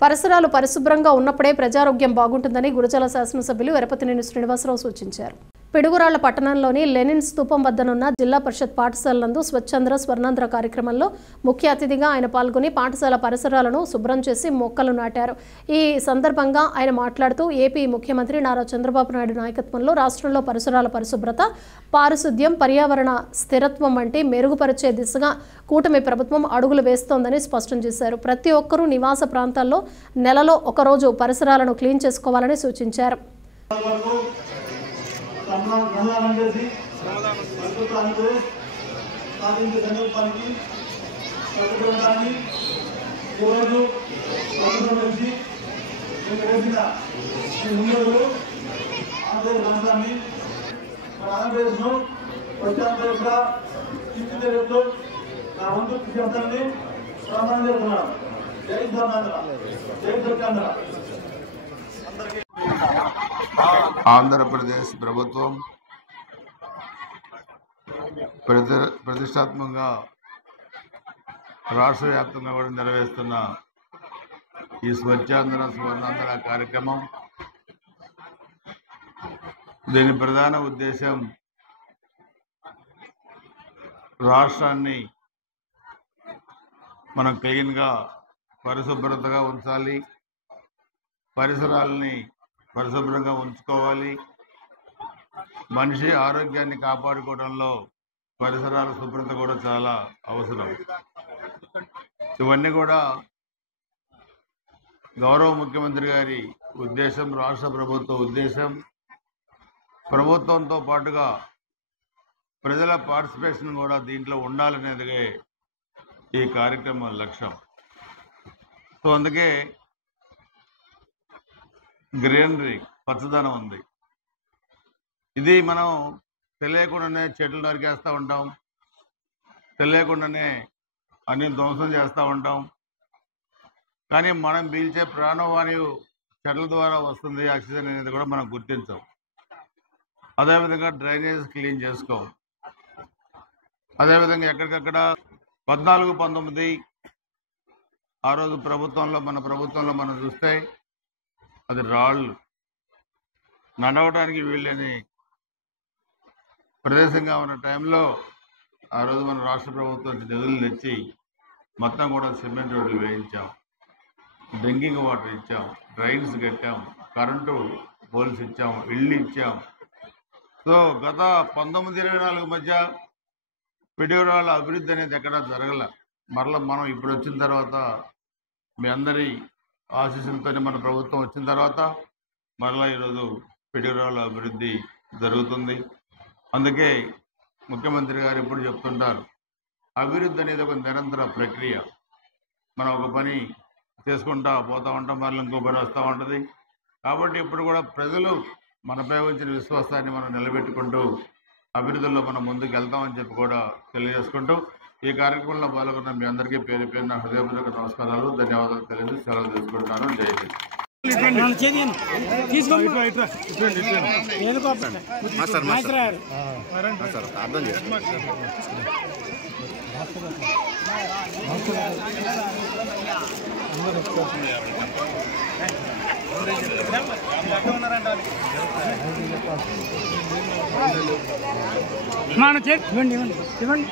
పరిసరాలు పరిశుభ్రంగా ఉన్నప్పుడే ప్రజారోగ్యం బాగుంటుందని గురజాల శాసనసభ్యులు ఎరపతినేని శ్రీనివాసరావు సూచించారు. పిడుగురాళ్ల పట్టణంలోని లెనిన్ స్తూపం వద్దనున్న జిల్లా పరిషత్ పాఠశాల నందు స్వచ్ఛంద్ర స్వర్ణాంధ్ర కార్యక్రమంలో ముఖ్య అతిథిగా ఆయన పాల్గొని పాఠశాల పరిసరాలను శుభ్రం చేసి మొక్కలు నాటారు. ఈ సందర్భంగా ఆయన మాట్లాడుతూ ఏపీ ముఖ్యమంత్రి నారా చంద్రబాబు నాయుడు నాయకత్వంలో రాష్ట్రంలో పరిసరాల పరిశుభ్రత, పారిశుద్ధ్యం, పర్యావరణ స్థిరత్వం వంటి మెరుగుపరిచే దిశగా కూటమి ప్రభుత్వం అడుగులు వేస్తోందని స్పష్టం చేశారు. ప్రతి ఒక్కరూ నివాస ప్రాంతాల్లో నెలలో ఒకరోజు పరిసరాలను క్లీన్ చేసుకోవాలని సూచించారు. ఆంధ్రప్రదేశ్ ప్రభుత్వం ప్రతిష్టాత్మకంగా రాష్ట్ర వ్యాప్తంగా కూడా నిర్వహిస్తున్న ఈ స్వచ్ఛాంధ్ర స్వర్ణాంధ్ర కార్యక్రమం, దీని ప్రధాన ఉద్దేశం రాష్ట్రాన్ని మనం క్లీన్గా పరిశుభ్రతగా ఉంచాలి, పరిసరాలని పరిశుభ్రంగా ఉంచుకోవాలి. మనిషి ఆరోగ్యాన్ని కాపాడుకోవడంలో పరిసరాల శుభ్రత కూడా చాలా అవసరం. ఇవన్నీ కూడా గౌరవ ముఖ్యమంత్రి గారి ఉద్దేశం, రాష్ట్ర ప్రభుత్వ ఉద్దేశం. ప్రభుత్వంతో పాటుగా ప్రజల పార్టిసిపేషన్ కూడా దీంట్లో ఉండాలనేది ఈ కార్యక్రమం లక్ష్యం. సో అందుకే గ్రీనరీ, పచ్చదనం ఉంది. ఇది మనం తెలియకుండానే చెట్లు నరికేస్తూ ఉంటాం, తెలియకుండానే అన్ని ధ్వంసం చేస్తూ ఉంటాం. కానీ మనం పీల్చే ప్రాణవాయువు చెట్ల ద్వారా వస్తుంది, ఆక్సిజన్ అనేది కూడా మనం గుర్తించాం. అదేవిధంగా డ్రైనేజ్ క్లీన్ చేసుకోం. అదేవిధంగా ఎక్కడికక్కడ 14, 19 ఆ రోజు మన ప్రభుత్వంలో మనం చూస్తే అది రాళ్ళు, నడవడానికి వీళ్ళని ప్రదేశంగా ఉన్న టైంలో ఆ రోజు మన రాష్ట్ర ప్రభుత్వం నిధులు తెచ్చి మొత్తం కూడా సిమెంట్ రోడ్లు వేయించాం, డ్రింకింగ్ వాటర్ ఇచ్చాం, డ్రైన్స్ కట్టాం, కరెంటు పోల్స్ ఇచ్చాం, ఇళ్ళు ఇచ్చాం. సో గత 19-24 మధ్య పిడుగురాళ్ళ అభివృద్ధి అనేది ఎక్కడా జరగల. మరలా మనం ఇప్పుడు వచ్చిన తర్వాత మీ అందరి ఆశీస్సులతో మన ప్రభుత్వం వచ్చిన తర్వాత మరలా ఈరోజు పిడుగురాళ్ళ అభివృద్ధి జరుగుతుంది. అందుకే ముఖ్యమంత్రి గారు ఎప్పుడు చెప్తుంటారు, అభివృద్ధి అనేది ఒక నిరంతర ప్రక్రియ. మనం ఒక పని చేసుకుంటా పోతూ ఉంటాం, మళ్ళీ ఇంకో పని వస్తూ ఉంటుంది. కాబట్టి ఇప్పుడు కూడా ప్రజలు మనపై ఉంచిన విశ్వాసాన్ని మనం నిలబెట్టుకుంటూ అభివృద్ధిలో మనం ముందుకు వెళ్తామని చెప్పి కూడా తెలియజేసుకుంటూ ఈ కార్యక్రమంలో పాల్గొన్న మీ అందరికీ పేరు పేరున హృదయపూర్వక నమస్కారాలు, ధన్యవాదాలు తెలియజేసి సెలవు తీసుకుంటున్నాను. జై హింద్. ఇవ్వండి